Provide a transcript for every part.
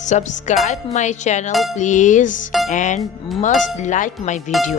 Subscribe my channel please and must like my video۔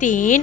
3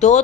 2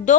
2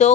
2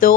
2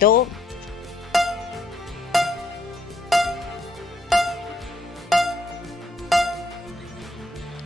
2؟